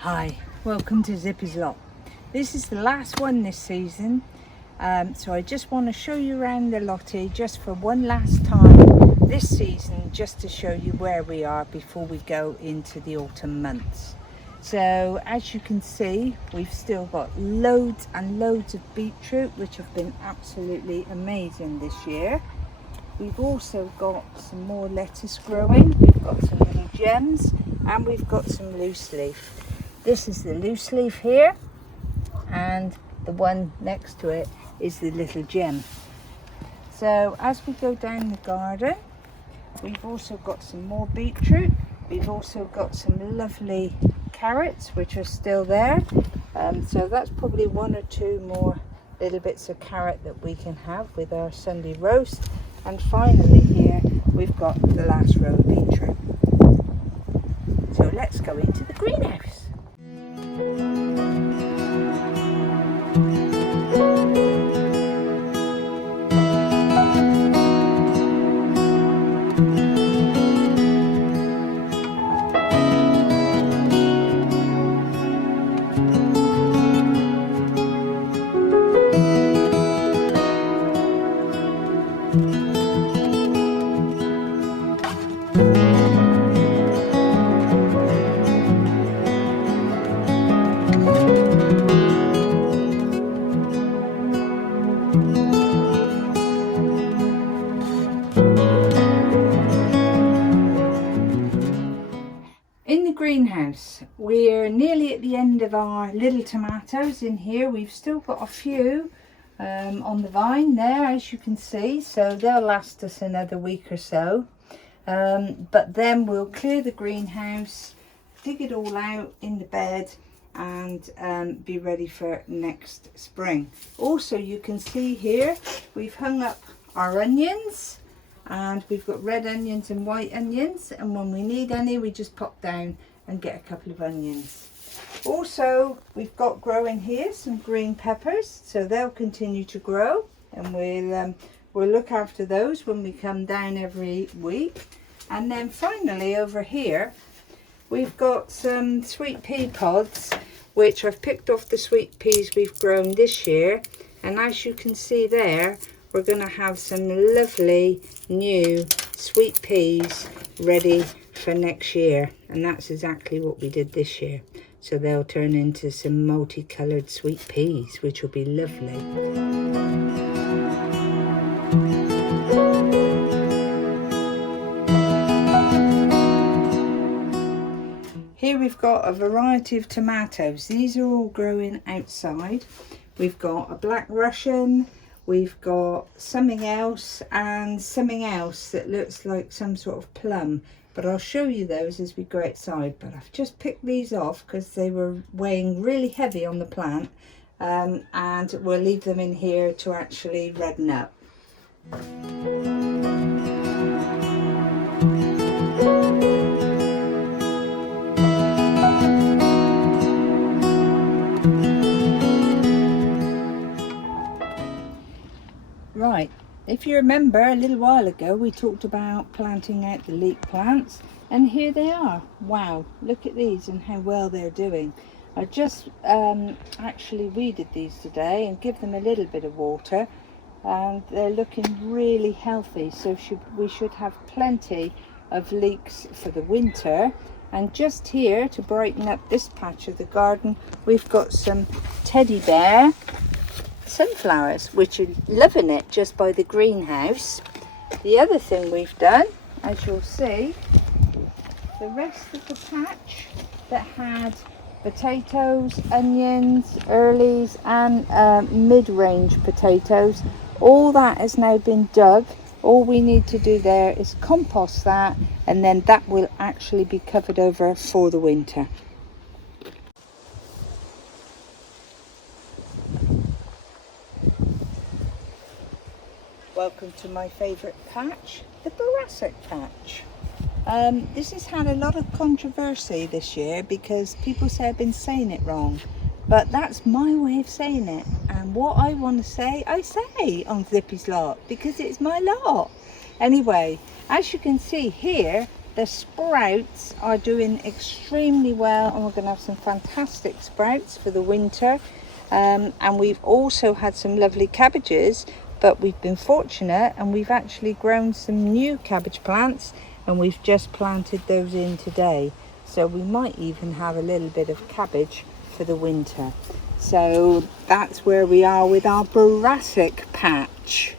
Hi, welcome to Zippy's lot. This is the last one this season, so I just want to show you around the lottie just for one last time this season, just to show you where we are before we go into the autumn months. So as you can see, we've still got loads and loads of beetroot, which have been absolutely amazing this year. We've also got some more lettuce growing, we've got some little gems, and we've got some loose leaf. This is the loose leaf here, and the one next to it is the little gem. So as we go down the garden, we've also got some more beetroot. We've also got some lovely carrots which are still there. So that's probably one or two more little bits of carrot that we can have with our Sunday roast. And finally here we've got the last row of beetroot. So let's go into the greenhouse. In the greenhouse, we're nearly at the end of our little tomatoes in here. We've still got a few on the vine there, as you can see, so they'll last us another week or so. But then we'll clear the greenhouse, dig it all out in the bed, and be ready for next spring. Also, you can see here we've hung up our onions. And we've got red onions and white onions, and when we need any we just pop down and get a couple of onions. Also, we've got growing here some green peppers, so they'll continue to grow, and we'll look after those when we come down every week. And then finally over here we've got some sweet pea pods, which I've picked off the sweet peas we've grown this year, and as you can see there, we're going to have some lovely new sweet peas ready for next year, and that's exactly what we did this year. So they'll turn into some multicoloured sweet peas, which will be lovely. Here we've got a variety of tomatoes. These are all growing outside. We've got a black Russian, we've got something else, and something else that looks like some sort of plum, but I'll show you those as we go outside. But I've just picked these off because they were weighing really heavy on the plant, and we'll leave them in here to actually redden up. Right, if you remember a little while ago we talked about planting out the leek plants, and here they are. Wow, look at these and how well they're doing. I just actually weeded these today and give them a little bit of water, and they're looking really healthy, so we should have plenty of leeks for the winter. And just here to brighten up this patch of the garden, we've got some teddy bear sunflowers, which are loving it just by the greenhouse. The other thing we've done, as you'll see, the rest of the patch that had potatoes, onions, earlies, and mid-range potatoes, all that has now been dug. All we need to do there is compost that, and then that will actually be covered over for the winter. Welcome to my favourite patch, the Boracic patch. This has had a lot of controversy this year because people say I've been saying it wrong, but that's my way of saying it, and what I want to say, I say on Zippy's lot because it's my lot. Anyway, as you can see here, The sprouts are doing extremely well, and we're going to have some fantastic sprouts for the winter. And we've also had some lovely cabbages, but we've been fortunate and we've actually grown some new cabbage plants, and we've just planted those in today. So we might even have a little bit of cabbage for the winter. So that's where we are with our brassic patch.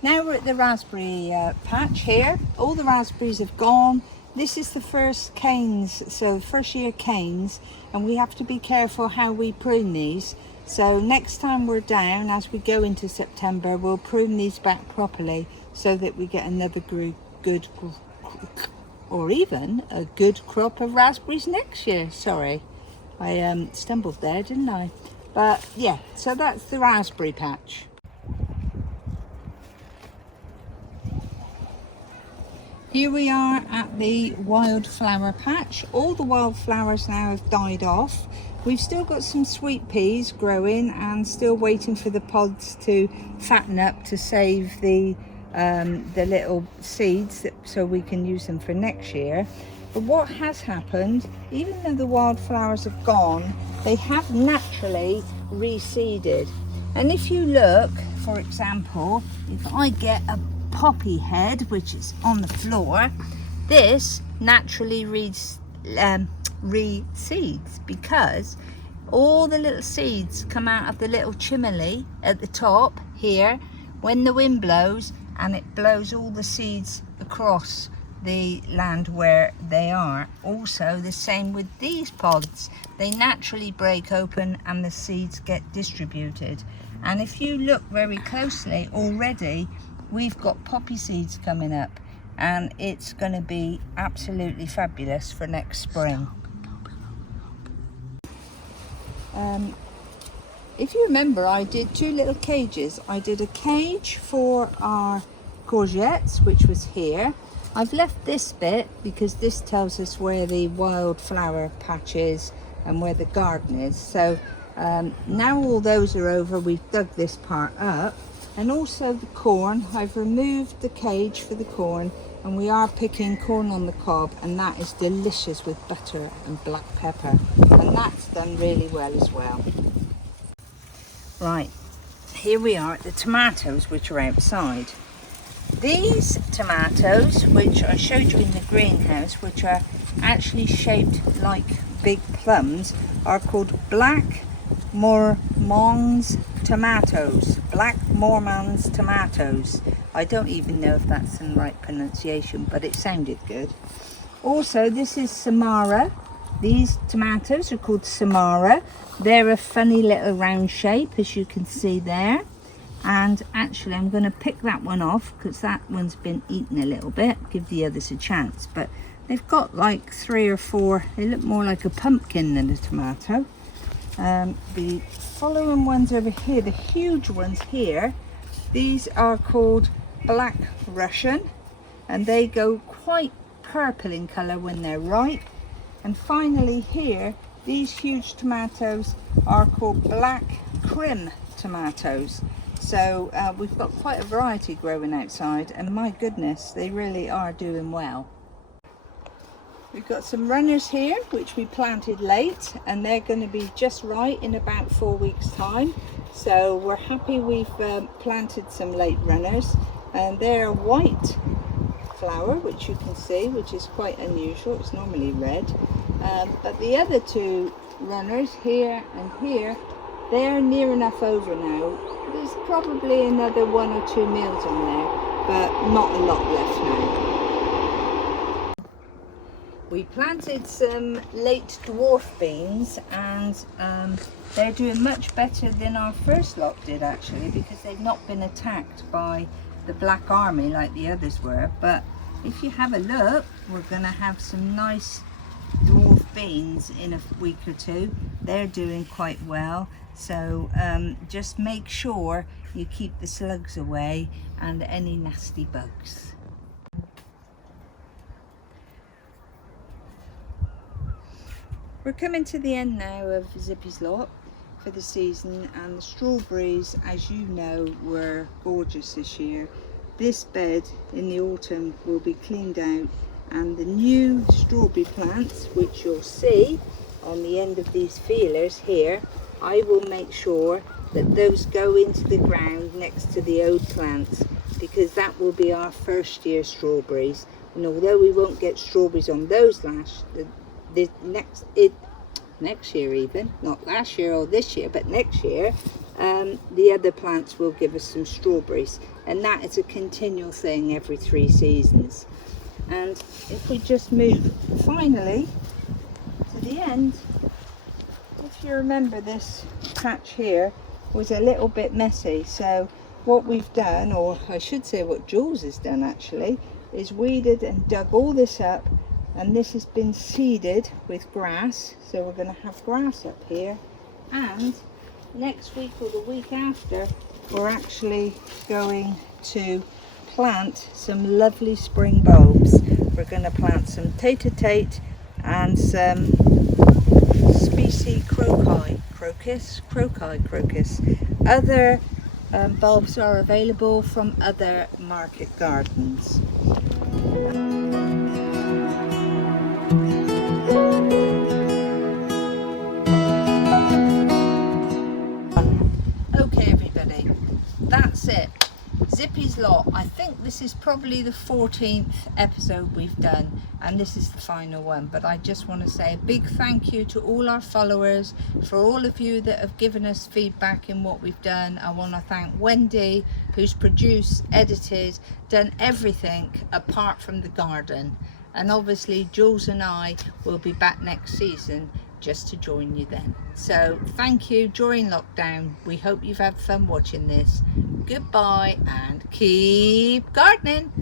Now we're at the raspberry patch here. All the raspberries have gone. This is the first canes, so first year canes, and we have to be careful how we prune these. So next time we're down, as we go into September, we'll prune these back properly so that we get another good or even a good crop of raspberries next year. Sorry, I stumbled there, didn't I? But yeah, so that's the raspberry patch. Here we are at the wildflower patch. All the wildflowers now have died off. We've still got some sweet peas growing and still waiting for the pods to fatten up to save the little seeds so we can use them for next year. But what has happened, even though the wildflowers have gone, they have naturally reseeded. And if you look, for example, if I get a poppy head, which is on the floor, this naturally reseeds because all the little seeds come out of the little chimney at the top here when the wind blows, and it blows all the seeds across the land where they are. Also the same with these pods, they naturally break open and the seeds get distributed. And if you look very closely, already we've got poppy seeds coming up, and it's going to be absolutely fabulous for next spring. If you remember, I did two little cages. I did a cage for our courgettes, which was here. I've left this bit because this tells us where the wildflower patch is and where the garden is. So now all those are over, we've dug this part up. And also the corn, I've removed the cage for the corn, and we are picking corn on the cob, and that is delicious with butter and black pepper, and that's done really well as well. Right, here we are at the tomatoes, which are outside. These tomatoes, which I showed you in the greenhouse, which are actually shaped like big plums, are called Black Mormons tomatoes. Black Mormons tomatoes. I don't even know if that's the right pronunciation, but it sounded good. Also, this is Samara. These tomatoes are called Samara. They're a funny little round shape, as you can see there. And actually I'm going to pick that one off because that one's been eaten a little bit, give the others a chance. But they've got like 3 or 4, they look more like a pumpkin than a tomato. The following ones over here, the huge ones here, these are called Black Russian, and they go quite purple in colour when they're ripe. And finally here, these huge tomatoes are called Black Crim tomatoes. So we've got quite a variety growing outside, and my goodness, they really are doing well. We've got some runners here which we planted late, and they're going to be just right in about 4 weeks time. So we're happy we've planted some late runners, and they're white flower, which you can see, which is quite unusual. It's normally red. But the other 2 runners here and here, they're near enough over now. There's probably another 1 or 2 meals on there, but not a lot left now. We planted some late dwarf beans, and they're doing much better than our first lot did actually, because they've not been attacked by the black army like the others were. But if you have a look, we're going to have some nice dwarf beans in a week or 2. They're doing quite well. So just make sure you keep the slugs away and any nasty bugs. We're coming to the end now of Zippy's lot for the season, and the strawberries, as you know, were gorgeous this year. this bed in the autumn will be cleaned out, and the new strawberry plants, which you'll see on the end of these feelers here, I will make sure that those go into the ground next to the old plants, because that will be our first year strawberries. And although we won't get strawberries on those next year, even not last year or this year, but next year, the other plants will give us some strawberries, and that is a continual thing every 3 seasons. And if we just move finally to the end, if you remember, this patch here was a little bit messy, so what we've done, or I should say what Jules has done actually, is weeded and dug all this up, and this has been seeded with grass, so we're going to have grass up here. And next week or the week after, we're actually going to plant some lovely spring bulbs. We're going to plant some tate and some species crocus. Other bulbs are available from other market gardens. Okay everybody, that's it. Zippy's lot. I think this is probably the 14th episode we've done, and this is the final one. But I just want to say a big thank you to all our followers, for all of you that have given us feedback in what we've done. I want to thank Wendy, who's produced, edited, done everything apart from the garden. And obviously Jules and I will be back next season just to join you then. So thank you during lockdown. We hope you've had fun watching this. Goodbye and keep gardening.